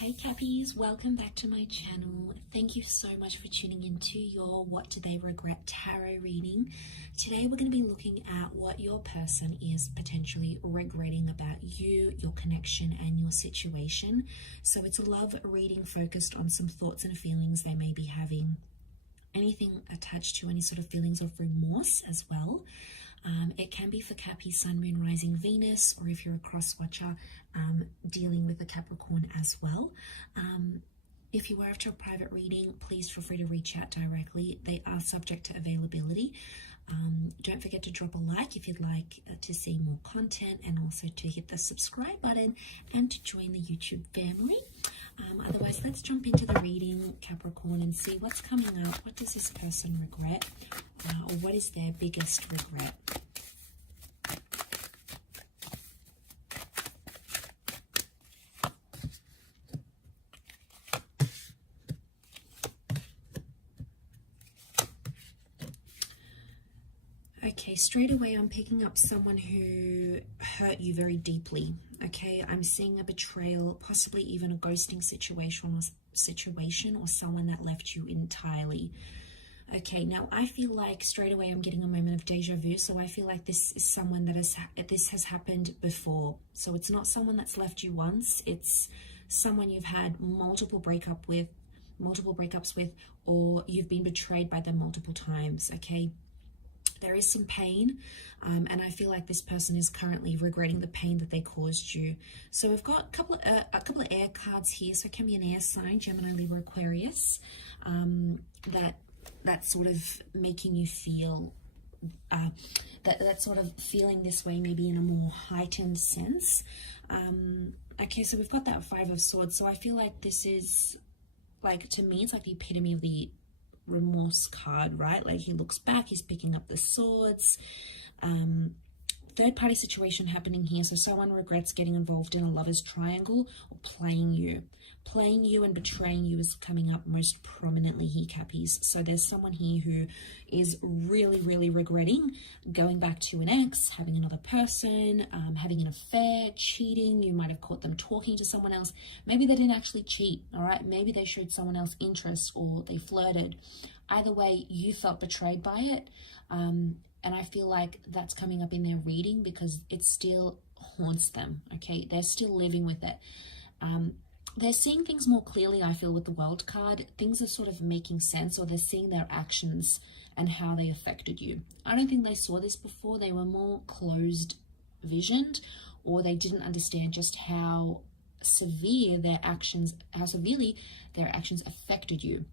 Hey Cappies, welcome back to my channel. Thank you so much for tuning into your What Do They Regret tarot reading. Today we're going to be looking at what your person is potentially regretting about you, your connection and your situation. So it's a love reading focused on some thoughts and feelings they may be having. Anything attached to any sort of feelings of remorse as well. It can be for Cappy, Sun, Moon, Rising, Venus, or if you're a cross watcher, dealing with a Capricorn as well. If you are after a private reading, please feel free to reach out directly. They are subject to availability. Don't forget to drop a like if you'd like to see more content, and also to hit the subscribe button and to join the YouTube family. Otherwise, let's jump into the reading, Capricorn, and see what's coming up. What does this person regret, or what is their biggest regret? Okay, straight away I'm picking up someone who hurt you very deeply. Okay, I'm seeing a betrayal, possibly even a ghosting situation or someone that left you entirely. Okay, now I feel like straight away I'm getting a moment of deja vu. So I feel like this is someone that has happened before. So it's not someone that's left you once. It's someone you've had multiple breakups with, or you've been betrayed by them multiple times. Okay. There is some pain, and I feel like this person is currently regretting the pain that they caused you. So we've got a couple of air cards here. So it can be an air sign, Gemini, Libra, Aquarius, that's sort of making you feel that sort of feeling this way, maybe in a more heightened sense. Okay, so we've got that Five of Swords. So I feel like this is, like, to me, it's like the epitome of the remorse card, right? Like, he looks back, he's picking up the swords. Third party situation happening here. So someone regrets getting involved in a lover's triangle or playing you and betraying you is coming up most prominently here, Cappies. So there's someone here who is really regretting going back to an ex, having another person, having an affair, cheating. You might have caught them talking to someone else. Maybe they didn't actually cheat, all right? Maybe they showed someone else interest, or they flirted. Either way, you felt betrayed by it. And I feel like that's coming up in their reading because it still haunts them, okay? They're still living with it. They're seeing things more clearly, I feel, with the World card. Things are sort of making sense, or they're seeing their actions and how they affected you. I don't think they saw this before. They were more closed visioned, or they didn't understand just how severely their actions affected you.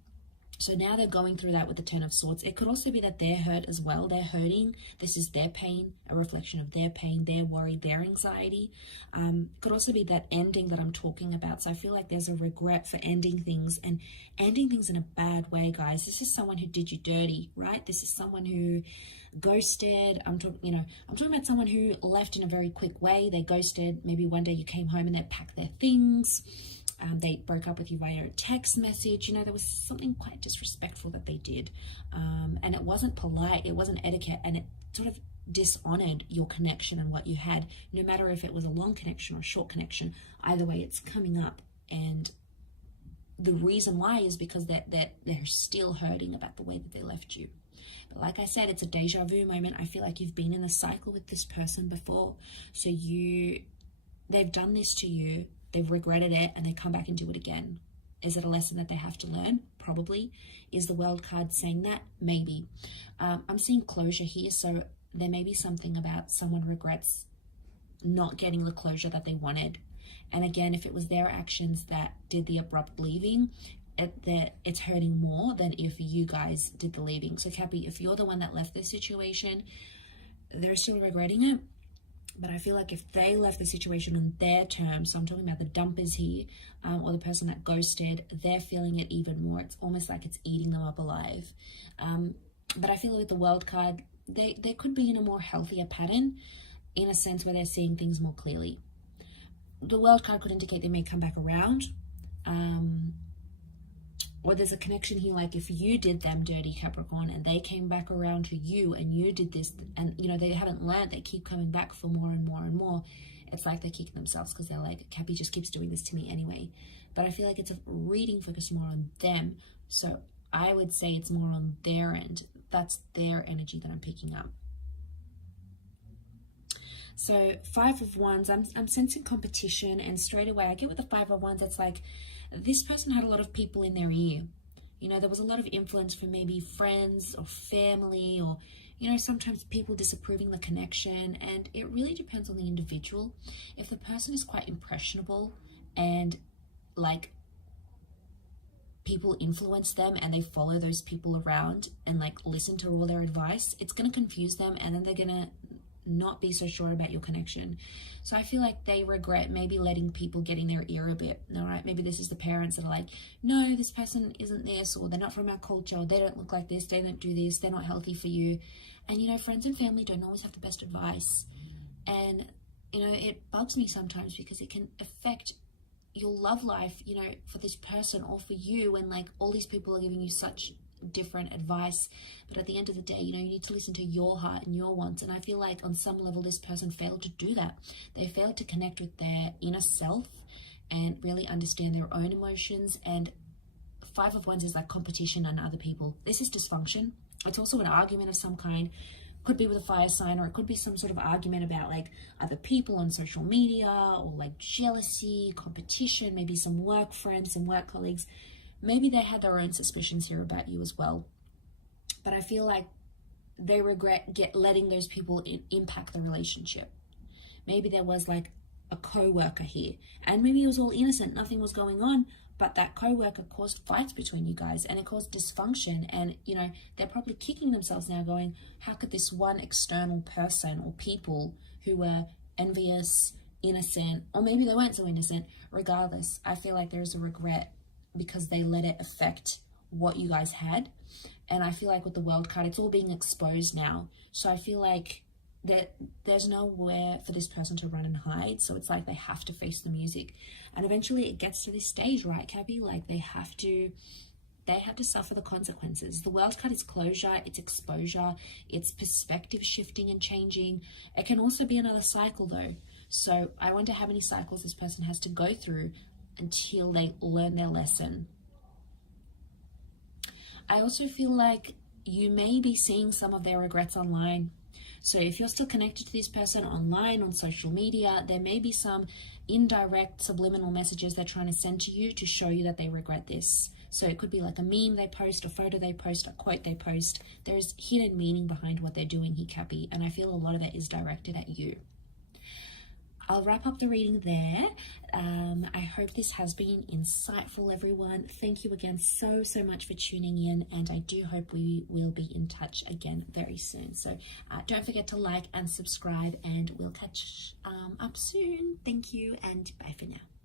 So now they're going through that with the Ten of Swords. It could also be that they're hurt as well. They're hurting. This is their pain, a reflection of their pain, their worry, their anxiety. Could also be that ending that I'm talking about. So I feel like there's a regret for ending things, and ending things in a bad way, guys. This is someone who did you dirty, right? This is someone who ghosted. I'm talking about someone who left in a very quick way. They ghosted. Maybe one day you came home and they packed their things. They broke up with you via a text message. You know, there was something quite disrespectful that they did. And it wasn't polite, it wasn't etiquette, and it sort of dishonored your connection and what you had, no matter if it was a long connection or a short connection. Either way, it's coming up. And the reason why is because they're still hurting about the way that they left you. But like I said, it's a deja vu moment. I feel like you've been in a cycle with this person before. So they've done this to you. They've regretted it, and they come back and do it again. Is it a lesson that they have to learn? Probably. Is the World card saying that? Maybe. I'm seeing closure here, so there may be something about someone regrets not getting the closure that they wanted. And again, if it was their actions that did the abrupt leaving, it's hurting more than if you guys did the leaving. So Cappy, if you're the one that left this situation, they're still regretting it. But I feel like if they left the situation on their terms, so I'm talking about the dumpers here, or the person that ghosted, they're feeling it even more. It's almost like it's eating them up alive. But I feel with the World card, they could be in a more healthier pattern, in a sense where they're seeing things more clearly. The World card could indicate they may come back around. Or there's a connection here, like if you did them dirty, Capricorn, and they came back around to you and you did this, and you know, they haven't learned, they keep coming back for more and more and more. it's like they're kicking themselves because they're like, Cappy just keeps doing this to me anyway. But I feel like it's a reading focusing more on them. So I would say it's more on their end. That's their energy that I'm picking up. So 5 of Wands, I'm sensing competition, and straight away I get with the 5 of Wands, it's like this person had a lot of people in their ear. You know, there was a lot of influence from maybe friends or family, or, you know, sometimes people disapproving the connection, and it really depends on the individual. If the person is quite impressionable and like people influence them and they follow those people around and like listen to all their advice, it's going to confuse them, and then they're going to not be so sure about your connection. So I feel like they regret maybe letting people get in their ear a bit. All right, maybe this is the parents that are like, no, this person isn't this, or they're not from our culture, or they don't look like this, they don't do this, they're not healthy for you. And you know, friends and family don't always have the best advice, and you know, it bugs me sometimes because it can affect your love life, you know, for this person or for you, when like all these people are giving you such different advice. But at the end of the day, you know, you need to listen to your heart and your wants. And I feel like on some level this person failed to do that. They failed to connect with their inner self and really understand their own emotions. And 5 of Wands is like competition on other people. This is dysfunction. It's also an argument of some kind. Could be with a fire sign, or it could be some sort of argument about like other people on social media, or like jealousy, competition, maybe some work friends, some work colleagues. Maybe they had their own suspicions here about you as well. But I feel like they regret letting those people impact the relationship. Maybe there was like a co-worker here, and maybe it was all innocent, nothing was going on, but that co-worker caused fights between you guys, and it caused dysfunction. And you know, they're probably kicking themselves now going, how could this one external person or people who were envious, innocent, or maybe they weren't so innocent, regardless, I feel like there's a regret because they let it affect what you guys had. And I feel like with the World card, it's all being exposed now. So I feel like that there's nowhere for this person to run and hide. So it's like they have to face the music. And eventually it gets to this stage, right, Cappy? Like they have to suffer the consequences. The World card is closure, it's exposure, it's perspective shifting and changing. It can also be another cycle though. So I wonder how many cycles this person has to go through until they learn their lesson. I also feel like you may be seeing some of their regrets online. So if you're still connected to this person online, on social media, there may be some indirect subliminal messages they're trying to send to you to show you that they regret this. So it could be like a meme they post, a photo they post, a quote they post. There's hidden meaning behind what they're doing here, Cappy, and I feel a lot of it is directed at you. I'll wrap up the reading there. I hope this has been insightful, everyone. Thank you again so much for tuning in, and I do hope we will be in touch again very soon. So don't forget to like and subscribe, and we'll catch up soon. Thank you, and bye for now.